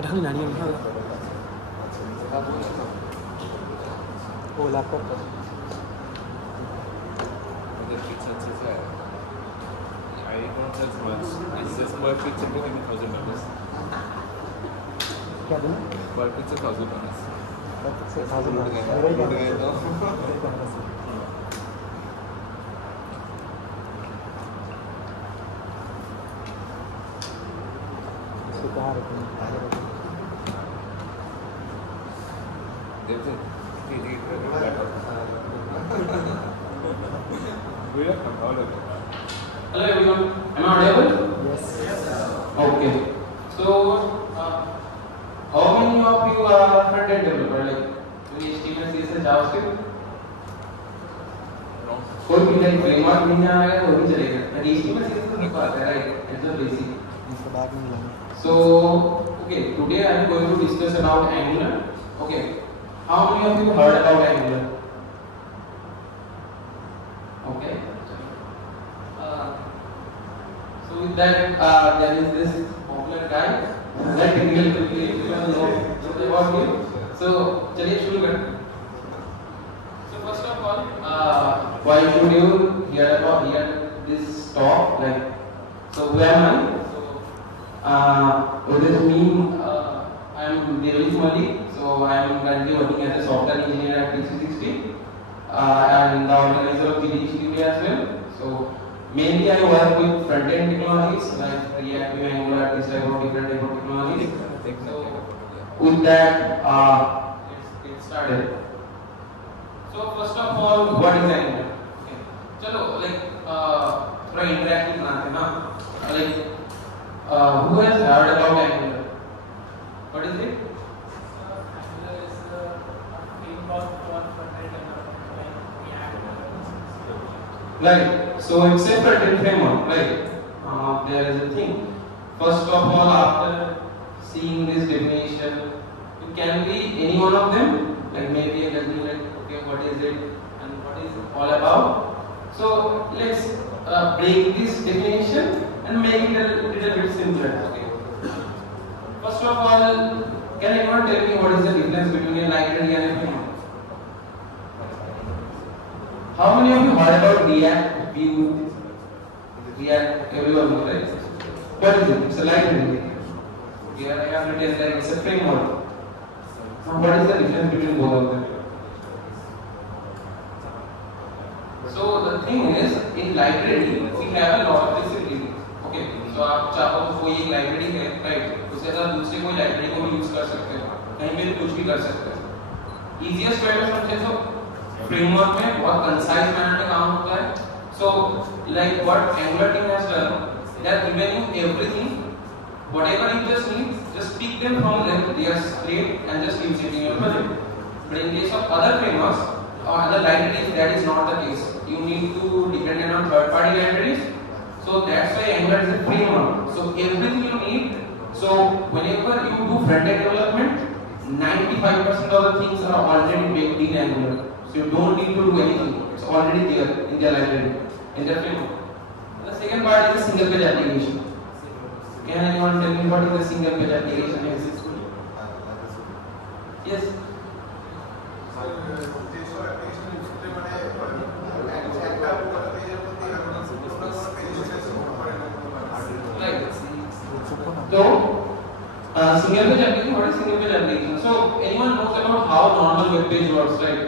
Kailangan nani yung oh laptop का I don't touch much. It's just per picture to him $1,000. क्या बोला Per picture $1,000. से $1000 उड़ गए तो इसको कहाँ रखें देखो ठीक भैया कंट्रोल हो गया Hello everyone, am I audible? yes Okay. So, how many of you are front-end developer? Like, HTML, CSS, JavaScript? कोई भी like framework नहीं आएगा वो भी चलेगा. But HTML, CSS तो नहीं आता है, right? It's a basic. इसको बाद में मिलाएंगे So, okay, today I am going to discuss about Angular. Okay, how many of you heard about Angular? Okay. So with that, there is this popular guy that technical quickly everyone knows about him. So चलिए शुरू करते हैं. So first of all, why should you hear this talk? Like, so who am I? So what does it mean? I am Devlis Malik. So I am currently working as a software engineer at T360 and the organizer of GDHTV as well. So mainly I work with front-end technologies like React, Vue, Angular, this type of different type of technologies. So with that, let's get started. So first of all, what is Angular? Okay. चलो like थोड़ा interactive बनाते हैं ना. Like who has heard about Angular? What is it? Angular is a framework for front-end development like React. Right. So it's a front-end framework, right? There is a thing. First of all, after seeing this definition, it can be any one of them. Like maybe I just be like, okay, what is it and what is it all about? So let's break this definition and make it a little bit simpler. Okay. First of all, can anyone tell me what is the difference between a library and a framework? How many of you heard about React, Vue, React? Everyone knows, right? What is it? It's a library. Here I have written that it's a framework. Now, what is the difference between both of them? So the thing is, in library we have a lot of flexibility. Okay, so आप चाहो तो कोई एक library है, right? उसके साथ दूसरे कोई लाइब्रेरी को भी यूज कर सकते हो, कहीं पे भी कुछ भी कर सकते हो. Easiest way to समझे तो framework में बहुत concise manner में काम होता है. So like what Angular team has done, they are giving you everything, whatever you just need, just pick them from them, they are straight and just use it in your project. But in case of other frameworks or other libraries, that is not the case. You need to depend on third-party libraries. So that's why Angular is a framework. So everything you need. So whenever you do front-end development, 95% of the things are already baked in Angular. So you don't need to do anything. It's already there in the library, in the framework. The second part is the single page application. Can anyone tell me what is the single page application? Yes. Right. So single page application. What is single page application? So anyone knows about how normal web page works, right?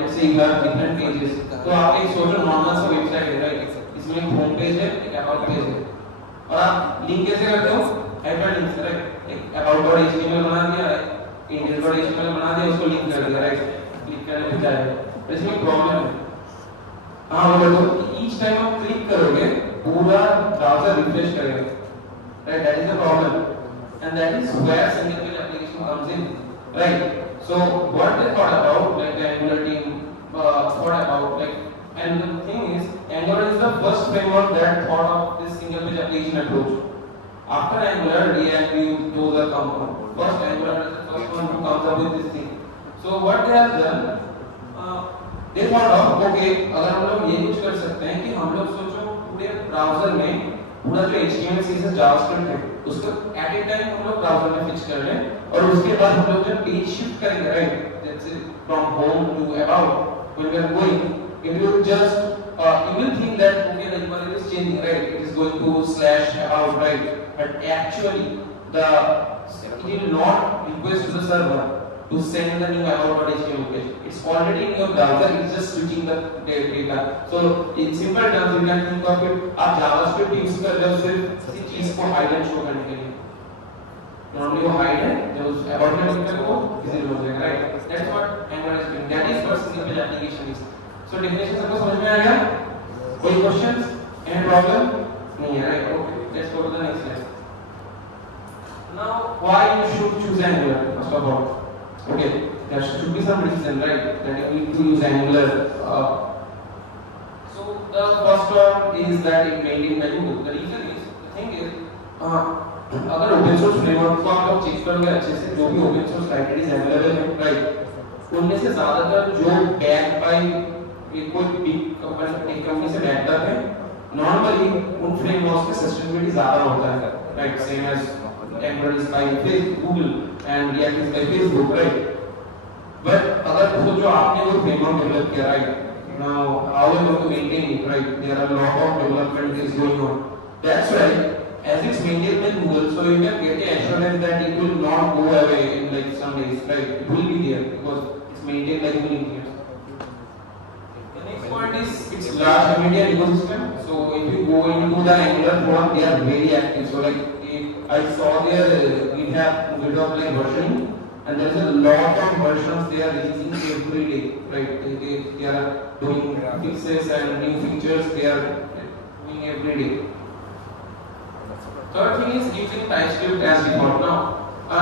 Let's say you have different pages. तो आप एक सोचो normal सा website है, right? इसमें एक home page है, एक अबाउट पेज है, और आप लिंक कैसे करते हो? हाइपरलिंक से, राइट? एक about.html बना दिया, index.html बना दिया, उसको लिंक कर दिया, राइट? क्लिक करने पे जाएगा. पर इसमें प्रॉब्लम है. हाँ बोलो तो each time आप क्लिक करोगे, पूरा ब्राउज़र रिफ्रेश करेगा, right? That is the problem, and that is where single page application comes in, right? So what they thought about, like the Angular team thought about, like, and the thing is, Angular is the first framework that thought of this single page application approach. After Angular, React, Vue, those are come. First Angular is the first one who comes up with this thing. So what they have done, they thought of, okay, अगर हम लोग ये कुछ कर सकते हैं कि हम लोग सोचो पूरे ब्राउज़र में पूरा जो HTML, CSS, JavaScript है उसको एट ए टाइम हम लोग ब्राउज़र में फिक्स कर लें और उसके बाद हम लोग जब पेज शिफ्ट करेंगे, राइट, जैसे from home to about, when we are going, it will just you will think that okay, the URL is changing, right, it is going to slash about, right, but actually it will not request to the server to send the new about.html page. It's already in your browser, it's just switching the data. So in simple terms you can think of it, आप JavaScript use कर रहे हो सिर्फ किसी चीज को hide and show करने के लिए, normally वो hide है जब उस about में लिखा हो किसी हो जाएगा, right, that's what Angular is doing, that is what single page application is. So definition सबको समझ में आ गया? कोई questions? Any problem? नहीं है, right, okay, let's go to the next slide. Now why you should choose Angular first of all? Okay, there should be some reason, right, that you need to use Angular. So the first one is that it maintained by Google. The reason is, the thing is, अगर open source framework को आप लोग check करोगे अच्छे से, जो भी open source libraries available हैं, right, उनमें से ज़्यादातर जो backed by कोई big company से backed up है, normally उन frameworks के sustainability ज़्यादा होता है, right, same as Angular is by Google and React is by Facebook, right? But अगर सोचो आपने कोई framework develop किया, right? Now how are you going to maintain it, right? There are a lot of development is going on. That's why as it's maintained by Google, so you can get the assurance that it will not go away in like some days, right? It will be there because it's maintained by Google engineers. The next point is it's large community and ecosystem. So if you go into the Angular forum, they are very active. So like I saw their GitHub like versioning, and there's a lot of versions they are releasing every day, right? They are doing fixes and new features they are doing every day. Third thing is using TypeScript as default. Now,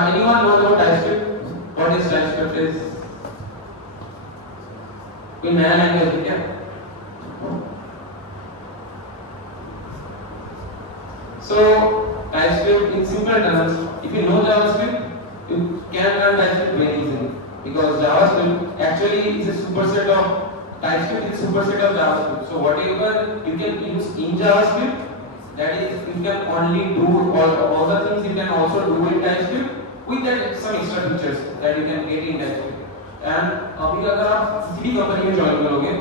anyone knows about TypeScript? What is TypeScript is? कोई नया language है क्या? So TypeScript in simple terms, if you know JavaScript, you can learn TypeScript very easily because JavaScript actually is a superset of TypeScript is a superset of JavaScript. So whatever you can use in JavaScript, that is you can only do all the things you can also do in TypeScript with that some extra features that you can get in TypeScript. And अभी अगर आप किसी भी company में join करोगे,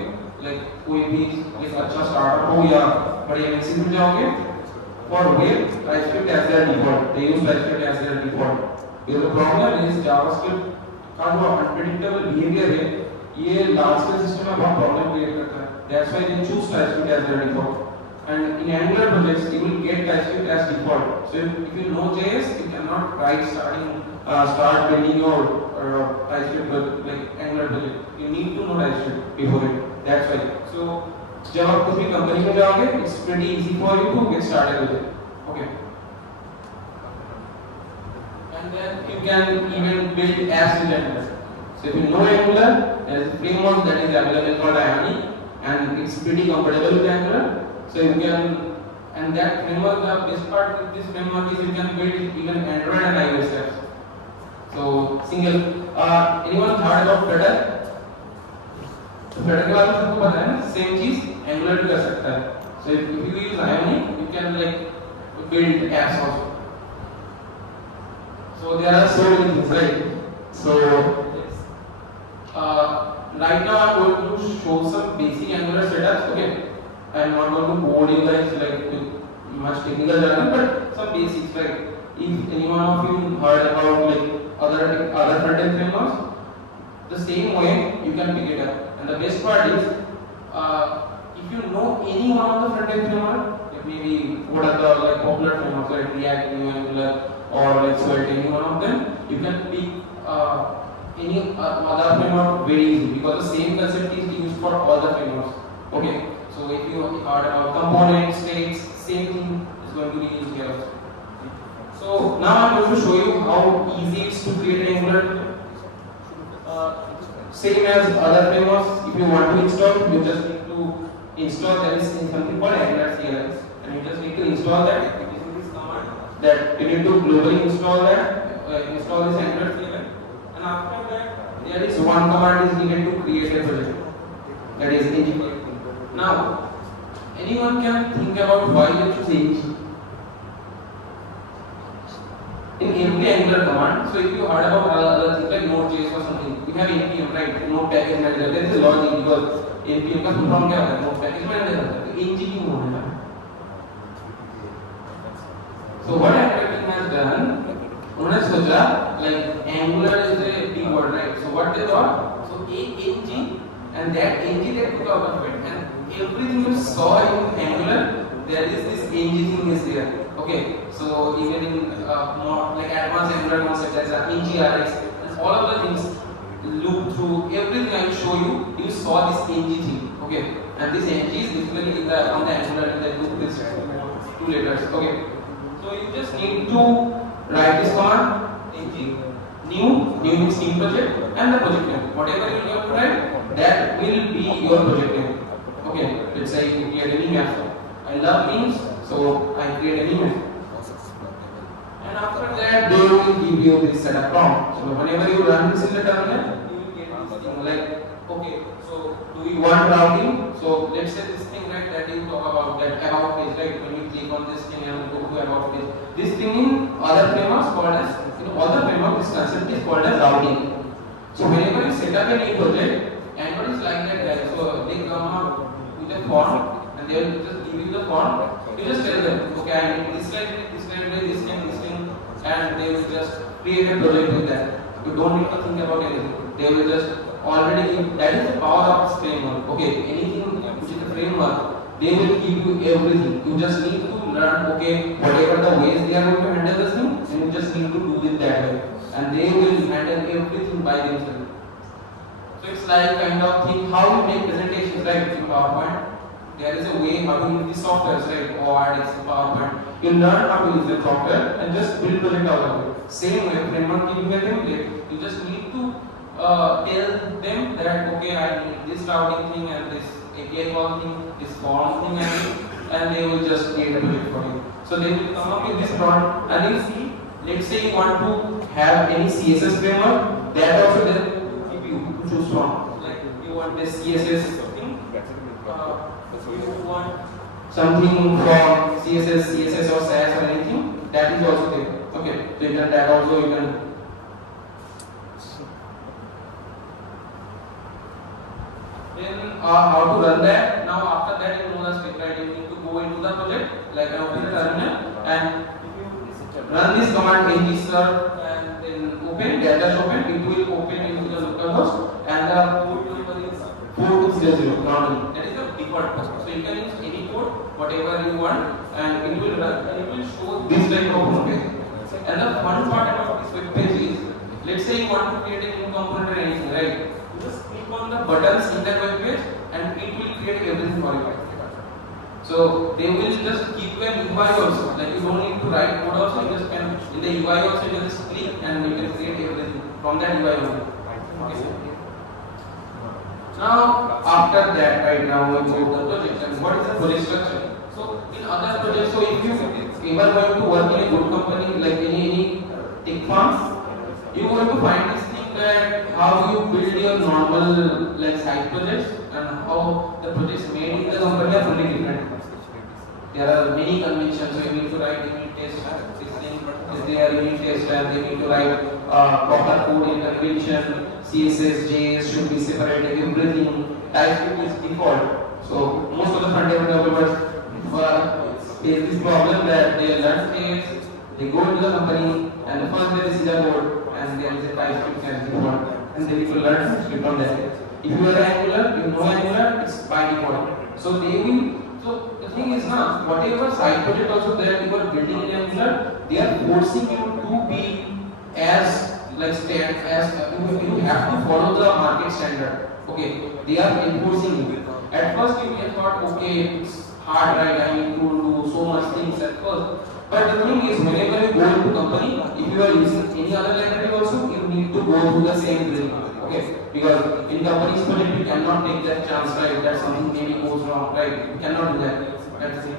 like कोई भी एक अच्छा स्टार्टअप हो या बड़ी एमएनसी में जाओगे, for web, TypeScript as their default. They use TypeScript as their default. Because the problem is JavaScript का जो unpredictable behavior है, ये large scale system में बहुत problem create करता है. That's why they choose TypeScript as their default. And in Angular projects, you will get TypeScript as default. So if you know JS, you cannot start building your TypeScript like Angular project. You need to know TypeScript before it. That's why. So जब आप किसी company में जाओगे, it's pretty easy for you to get started with it. Okay. And then you can even build apps with Angular. So if you know Angular, there is a framework that is available called Ionic, and it's pretty compatible with Angular. So you can, and that framework, the best part with this framework is you can build even Android and iOS apps. So single. Anyone heard about Flutter? Flutter के बारे में सबको पता है ना? Same चीज Angular भी कर सकता है. So if you use Ionic, you can like build apps also. So there are so many things, right? So right now I'm going to show some basic Angular setups. Okay, I'm not going to code you guys like much technical jargon, but some basics, right? If anyone of you heard about like other front-end frameworks, the same way you can pick it up. And the best part is, if you know any one of the front-end framework, like maybe what are the like popular frameworks like React, Angular, or like Svelte, any one of them, you can pick any other framework very easily because the same concept is used for all the frameworks. Okay, so if you heard about components, states, same thing is going to be used here. So now I'm going to show you how easy it is to create an Angular. Same as other frameworks, if you want to install, you just need to install. There is something called Angular CLS, and you just need to install that using this command. That you need to globally install that, install this Angular CLS, and after that, there is one command is needed to create a project. That is ng. Now, anyone can think about why you choose ng. in every Angular command. So if you heard about other things like Node.js or something, we have npm, right? Node package manager. There is a logic because npm का full form क्या होता है? Node package manager होता है. तो ng की mode है. So what Angular team has done, उन्होंने सोचा like Angular is a big word, right? So what they thought? So ng and that ng they took out of it, and everything you saw in Angular, there is this ng thing is there. Okay, so even in more like advanced Angular concept as NGRX and all of the things loop through everything I will show you. You saw this ng thing. Okay, and this ng is basically in the on the Angular in the loop this two letters. Okay, so you just need to write this command ng new means new project and the project name. Whatever you have to write, that will be your project name. Okay, let's say you create any map. I love memes, so I create a meme. And after that, they will give you this setup prompt. So whenever you run this in the terminal, you will get this thing like, okay, so do you want routing? So let's say this thing, right, that you talk about, that about page, right? When you click on this thing and go to about page, this thing in other frameworks called as, other framework, this concept is called as routing. So whenever you set up a new project, Android is like that, right? So they come up with a form. And they will just give you the form. You just tell them, okay, I need this library, this thing, and they will just create a project with that. You don't need to think about anything. They will just already give, that is the power of this framework. Okay, anything which is a framework, they will give you everything. You just need to learn, okay, whatever the ways they are going to handle this thing, and you just need to do it that way. And they will handle everything by themselves. So it's like kind of thing how you make presentations, right, in PowerPoint. There is a way how to use the software, right? Or it's PowerPoint. You learn how to use the software and just build project out of it. Same way, framework giving a template. You just need to tell them that okay, I need this routing thing and this API call thing, this form thing, and they will just create a project for you. So they will come up with this prompt, and you see, let's say you want to have any CSS framework, that also they will give you to choose from. Like you want this CSS thing. You want something from CSS or SAS or anything, that is also there. Okay, so you can that also you can. Then how to run that? Now after that you know the step, right? You need to go into the project like an open terminal, and if you run this command ng-serve and then open dash open, it will open into the localhost and the port number is 4200 normally. That is the default port. So you can use any port, whatever you want, and it will run and it will show this type of home page. And the fun part about this web page is, let's say you want to create a new component or anything, right? You just click on the buttons in that web page and it will create everything for you. So they will just give you an UI also. Like you don't need to write code also. You just can in the UI also you can just click and you can create everything from that UI only. Okay. Now after that, right now we go to the project. And what is the project structure? So in other projects, so if you ever going to work in a good company like any tech firms, you are going to find this thing that how you build your normal like side projects and how the projects made in the company are fully different. There are many conventions, so you need to write unit test. This thing is there unit test, and they need to write proper code in convention. CSS, JS should be separated. Everything TypeScript is default. So most of the front-end developers face this problem that they learn things, they go into the company, and the first they see the code, and there is a TypeScript as default, and they need to learn TypeScript on that. If you are Angular, you know Angular, it's by default. So they will. So the thing is now, whatever side project also that you are building in Angular, they are forcing you to be as you have to follow the market standard. Okay, they are enforcing you. At first you may thought, okay, it's hard, right? I need to do so much things at first. But the thing is, whenever you go into company, if you are using any other library also, you need to go through the same thing. Okay, because in company's project you cannot take that chance, right? That something maybe goes wrong, right? You cannot do that. That's it.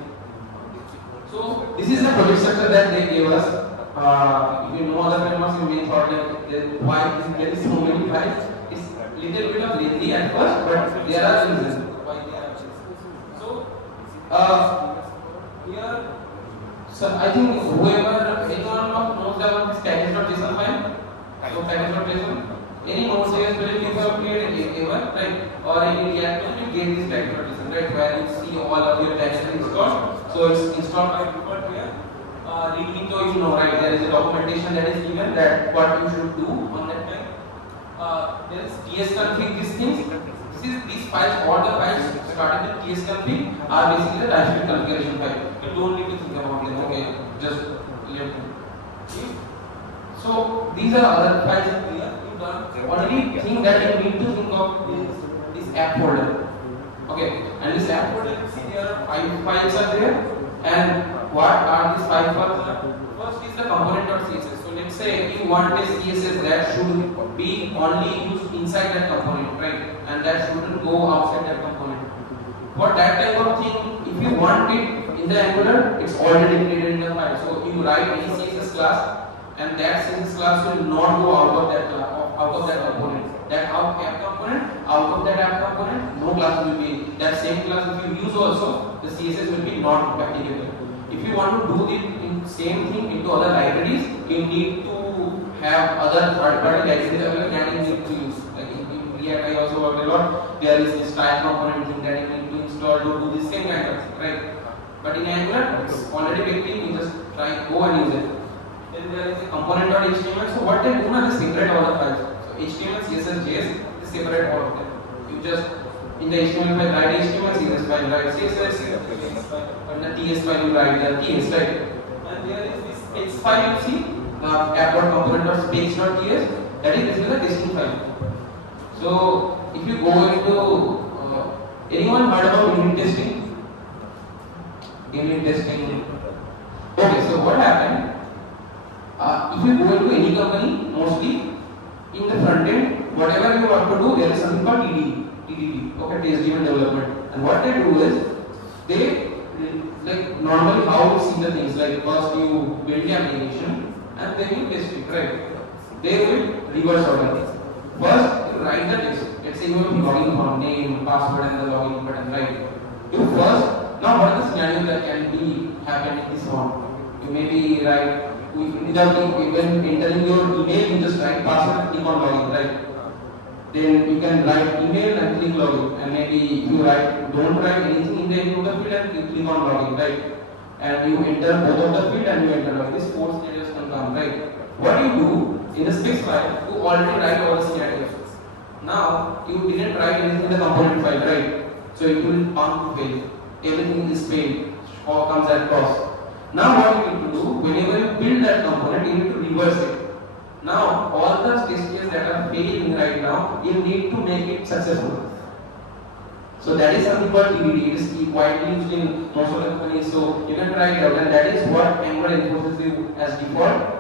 So this is the project structure that they gave us. If you know other frameworks, you may thought that why there is so many files. It's little bit of lengthy at first, but there are reasons why they are. So here, so I think whoever anyone knows about So it's installed by default here. Readme, so you know, right? There is a documentation that is given that what you should do on that time. There is tsconfig. These files, all the files starting with tsconfig are basically the TypeScript configuration file. You don't need to think about them. Okay, just let them. Okay. So these are other files here. You don't only thing that you need to think of is this app folder. Okay, and this app folder, you see there are 5 files are there, and what are these 5 files? First is the component.css. So let's say you want a CSS that should be only used inside that component, right? And that shouldn't go outside that component. For that type of thing, if you want it in the Angular, it's already created in the file. So you write any CSS class, and that CSS class will not go out of that component. That app component, out of that app component, no class will be. That same class if you use also, the CSS will be not applicable. If you want to do the same thing into other libraries, you need to have other third-party libraries available that you need to use. Like in React, I also worked a lot. There is this style component thing that you need to install to do the same kind of thing, right? But in Angular, it's already baked in. You just go and use it. Then there is a component.html. So what they do now is separate all the files. So HTML, CSS, JS, they separate all of them. You just in the HTML file write HTML, CSS file write CSS, and the TS file you write the TS, right? And there is this text file you see, app.component.space.ts, that is basically the testing file. So if you go into anyone heard about unit testing? Unit testing. Okay, so what happened? If you go into any company, mostly in the front end, whatever you want to do, there is something called TDD, okay, test driven development. And what they do is they like normally how you see the things, like first you build the application and then you test it, right? They will reverse order. First you write the test. Let's say you have login form, name, password, and the login button, right? You first, now what is the scenario that can be happen in this form? You maybe write without even entering your email, you just write password and click on login, right? Then you can write email and click login, and maybe if you don't write anything in the end of the field and click on login, right? And you enter both of the field and you enter login. This 4 scenarios can come, right? What you do in the specs file, you already write all the scenarios. Now you didn't write anything in the component file, right? So it will bound to fail. Everything is failed or comes at cost. Now what you need to do, whenever you build that component, you need to reverse it. Now all the test cases that are failing right now, you need to make it successful. So that is something called TDD. It is widely used in most of the companies. So you can try it out, and that is what Angular enforces you as default.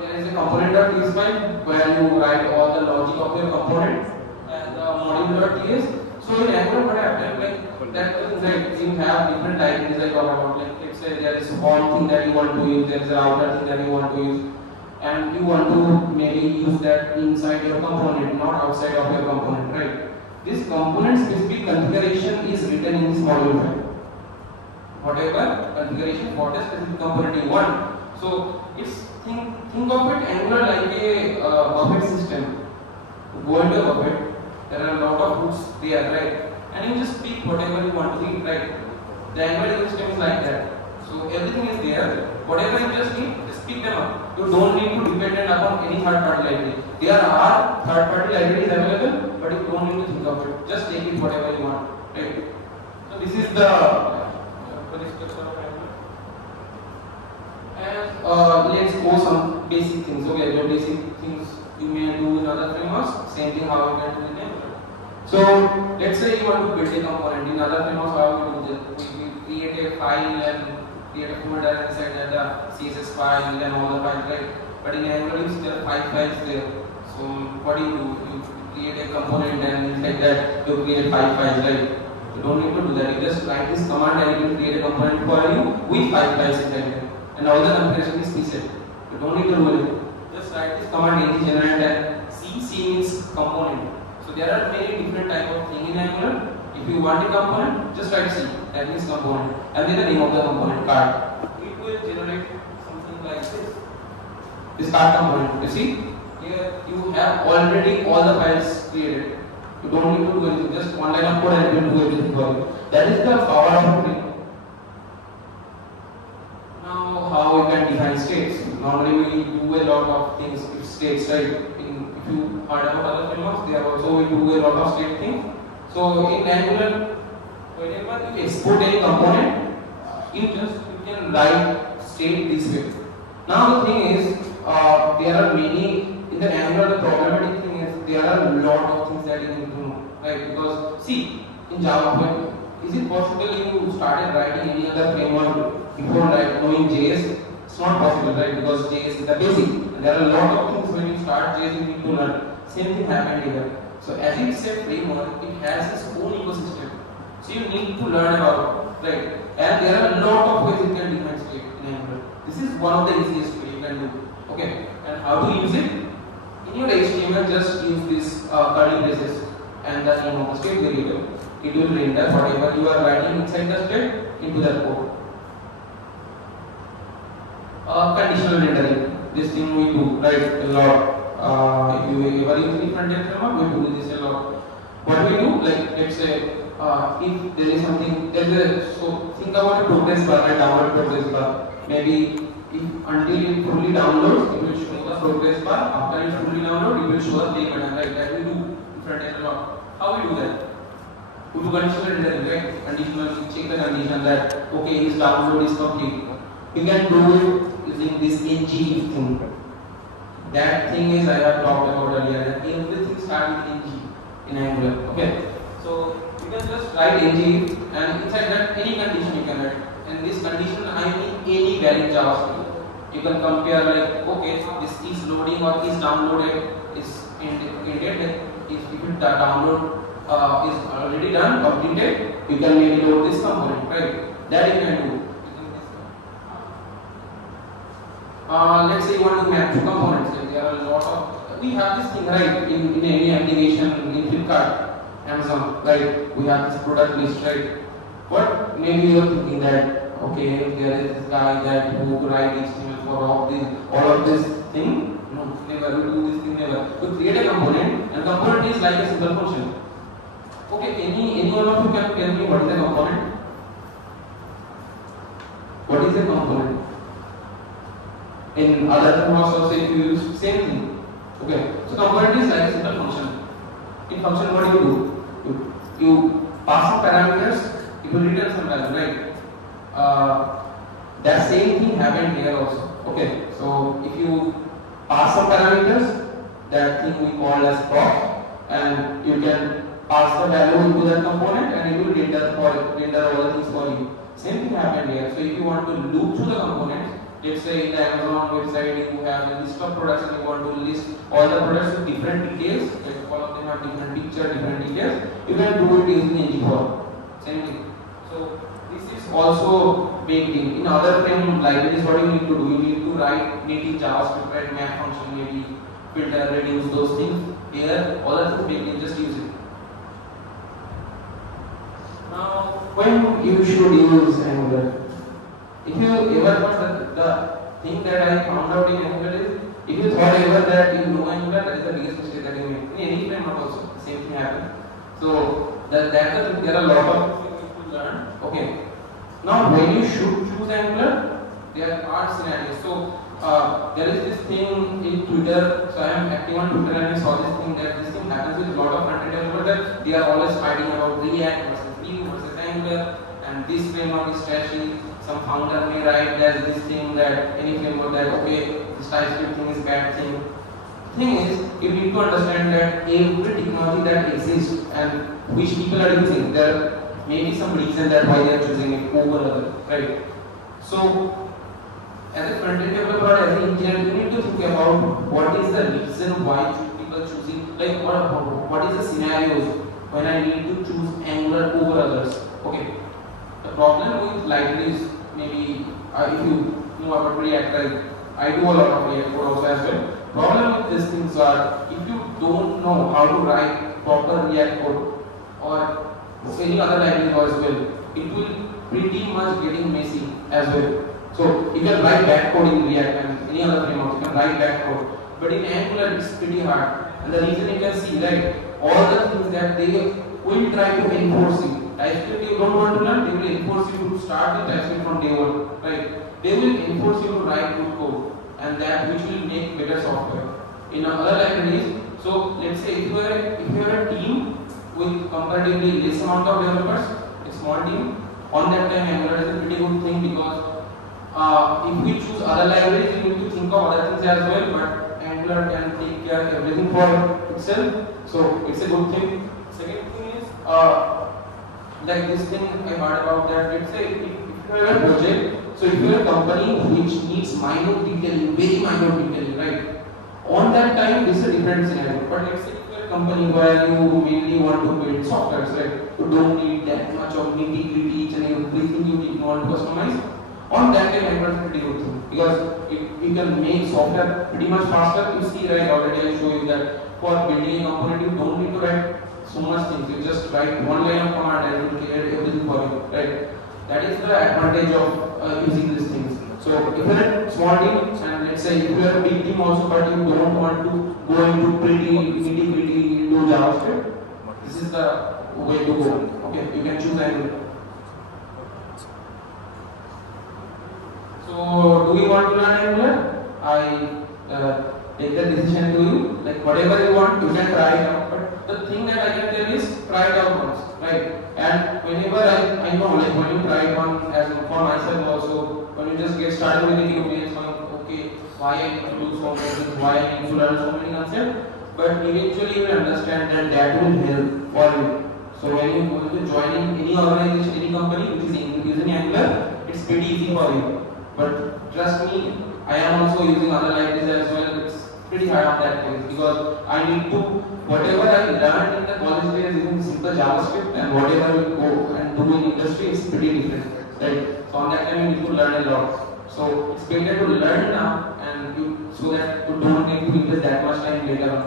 There is a component.ts file where you write all the logic of your component, and the module.ts. So in Angular, what happens like that? Like you have different libraries I talked about. Like let's say there is one thing that you want to use, there is a router thing that you want to use, and you want to maybe use that inside your component, not outside of your component, right? This component specific configuration is written in this module file. Whatever configuration for the specific component you want. So it's think of it Angular like a buffet system. Go into a buffet. There are a lot of foods there, right? And you just pick whatever you want to eat, right? The Angular system is like that. So everything is there. Whatever you just need, just pick them up. You don't need to depend upon any third-party library. There are third-party libraries available, but you don't need to think of it. Just take it whatever you want, right? So this is the structure of Angular. And let's go some basic things. Okay, the basic things you may do in other frameworks. Same thing how you can do in Angular. So let's say you want to build a component in other frameworks. How we do this? We create a file and create a folder inside that the CSS file and all the files, right? But in Angular, there are 5 files there. So what do? You create a component and inside that you create 5 files, right? You don't need to do that. You just write this command and it will create a component for you with 5 files inside it. And all the configuration is preset. You don't need to do anything. Just write this command generate and C means component. So there are many different type of thing in Angular. If you want a component, just write C. That means component. And then the name of the component card. It will generate something like this. This card component. You see? Here you have already all the files created. You don't need to do anything. Just one line of code and it will do everything for you. That is the power of a tree. define states. Normally we do a lot of things with states, right? If you heard about other frameworks, they are also we do a lot of state things. So in Angular, whenever you export any component, you can write state this way. Now the thing is, there are many in the Angular. The problematic thing is there are a lot of things that you need to know, right? Because see, in Java, is it possible you started writing any other framework before knowing JS? It's not possible, right? Because JS is the basic. And there are a lot of things when you start JS you need to learn. Same thing happened here. So as it's a framework, it has its own ecosystem. So you need to learn about it, right? And there are a lot of ways you can define state in Angular. This is one of the easiest way you can do. Okay. And how to use it? In your HTML, just use this curly braces and the name of the state variable. It will render whatever you are writing inside the state into the code. Conditional rendering. This thing we do, right, a lot. If you ever use the front-end framework, we do this a lot. What we do, like let's say, if there is something, so think about a progress bar, right, download progress bar. Maybe until it fully downloads, it will show the progress bar. After it fully downloads, it will show the play button, right? That we do in front-end a lot. How we do that? We do conditional rendering, right? Conditional, check the condition that okay, his download is complete. You can do it using this ng thing. That thing is I have talked about earlier. That everything starts with ng in Angular. Okay, so you can just write ng, and inside that any condition you can write. And this condition I mean any value JavaScript. You can compare like okay, this is loading or is downloaded is ended. If the download is already done, completed, you can maybe load this component, right? That you can do. Let's say you want to map two components. There are a lot of, we have this thing, right, in any application, in Flipkart, Amazon, right, we have this product list, right? But maybe you are thinking that, okay, there is this guy that who write HTML for all of this thing. No, never, we do this thing never. We create a component, and component is like a simple function. Okay, any one of you can tell me what is a component? What is a component? In other frameworks also if you use same thing. Okay, so component is like a simple function. In function what do? You pass some parameters, it will return some value, right? That same thing happened here also. Okay, so if you pass some parameters, that thing we call as prop, and you can pass the value into that component and it will render all the things for you. Same thing happened here. So if you want to loop through the components, let's say in the Amazon website you have a list of products and you want to list all the products with different details, like all of them have different picture, different details, you can do it using ng-for. Same thing. So this is also baked in. In other frame libraries, what you need to do, you need to write native JavaScript, write map function, maybe filter, reduce those things. Here, all the things baked in, just use it. Now, when you should use Angular? If you ever thought the thing that I found out in Angular is, if you thought ever that you know Angular, that is the biggest mistake that you make. In any framework also, the same thing happens. So there are a lot of things to learn. Okay. Now when you should choose Angular, there are scenarios. So there is this thing in Twitter. So I am active on Twitter and I saw this thing that this thing happens with a lot of front-end developers that they are always fighting about React versus Vue versus Angular, and this framework is trashy. Some founder may write that this thing that any framework that okay, this TypeScript thing is bad thing. Thing is, you need to understand that every technology that exists and which people are using, there may be some reason that why they are choosing it over other, right? So, as a front-end developer, as an engineer, you need to think about what is the reason why people choosing, like what is the scenarios when I need to choose Angular over others. Okay. The problem with libraries, maybe if you know about React, right? I do a lot of React code also as well. Problem with these things are, if you don't know how to write proper React code or any other library as well, it will pretty much getting messy as well. So you can write bad code in React and any other framework, you can write bad code. But in Angular it's pretty hard. And the reason you can see, right, all the things that they will try to enforce you. TypeScript you don't want to learn, they will enforce you to start with TypeScript from day one, right? they will enforce you to write good code, and that which will make better software. In other libraries, so let's say if you are a team with comparatively less amount of developers, a small team, on that time Angular is a pretty good thing because if we choose other libraries, we need to think of other things as well, but Angular can take care of everything for itself, so it's a good thing. Second thing is, like this thing I heard about that, let's say if you have a project, so if you have a company which needs minute detailing, very minute detailing, right? On that time, this is a different scenario. But let's say if you are a company where you mainly want to build software, right? You don't need that much of nitty-gritty, each and everything you need want to customize. On that time, Angular is a pretty good thing because you can make software pretty much faster. You see, right? Already I show you that for building a component, you don't need to write so much things. You just write one line of command and it will create everything for you, right? That is the advantage of using these things. So if you are a small team, and let's say if you are a big team also, but you don't want to go into pretty nitty-gritty into JavaScript, this is the way to go. Okay, you can choose Angular. So do you want to learn Angular? I take the decision to you. Like whatever you want, you can try it out. But the thing that I can tell is try it out once, right? And whenever I know, like when you try it on, as for myself also, when you just get started with the new page, okay, why I need to do so many things, why I need to learn so many concepts, but eventually you will understand that will help for you. So when you go to joining any organization, any company which is using Angular, it's pretty easy for you. But trust me, I am also using other libraries as well. It's pretty hard on that case because I need to, whatever I learned in the college days using simple JavaScript and whatever we go and do in industry is pretty different, right? So on that time you need to learn a lot. So it's better to learn now and so that you don't need to invest that much time later on.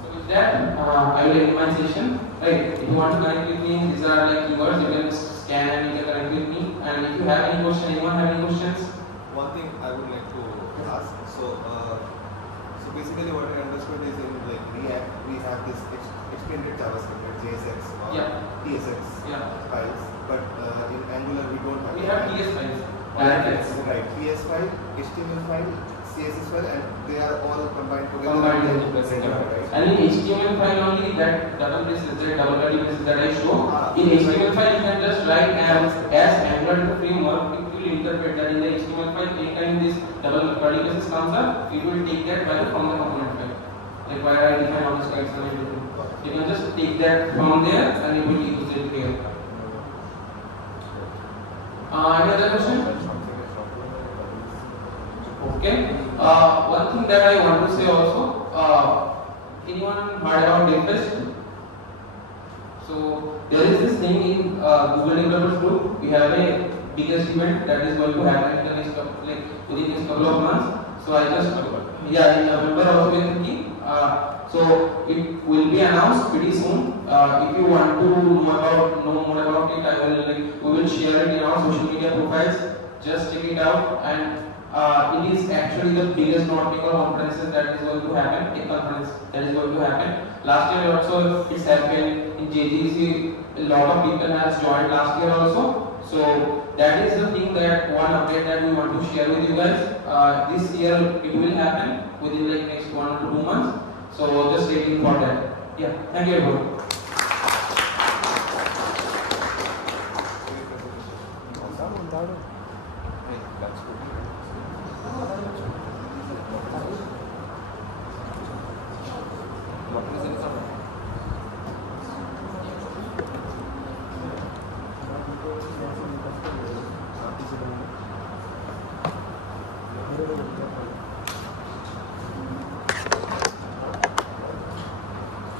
So with that, I will end my session. Right? If you want to connect with me, these are like keywords. You can scan and you can connect with me. And if you have any question, anyone have any questions? One thing I would like to ask. So basically, what I understood is in like React, we have this extended JavaScript, like JSX or TSX files, but in Angular we don't have. We have TS files. Right, TS file, HTML file, CSS file, and they are all combined together. Right? And in HTML file only that double braces, that double curly braces that I show. In HTML file you can just write as Angular framework. It will interpret that in the HTML file. Anytime this double curly braces comes up, it will take that value from the component file. Like where I define all the styles and everything. You can just take that from there and you will use it here. Any other question? Okay. One thing that I want to say also, anyone heard about DevFest? So there is this thing in Google Developers Group. We have a biggest event that is going to happen in the next within next couple of months. So I just in November also we are thinking. So it will be announced pretty soon. If you want to know more about it, we will share it in our social media profiles. Just check it out, and it is actually the biggest non-technical conferences that is going to happen. Tech conference that is going to happen. Last year also it's happened in JGC. A lot of people has joined last year also. So that is the thing, that one update that we want to share with you guys. This year it will happen within like next 1 to 2 months. So just waiting for that. Yeah, thank you everyone.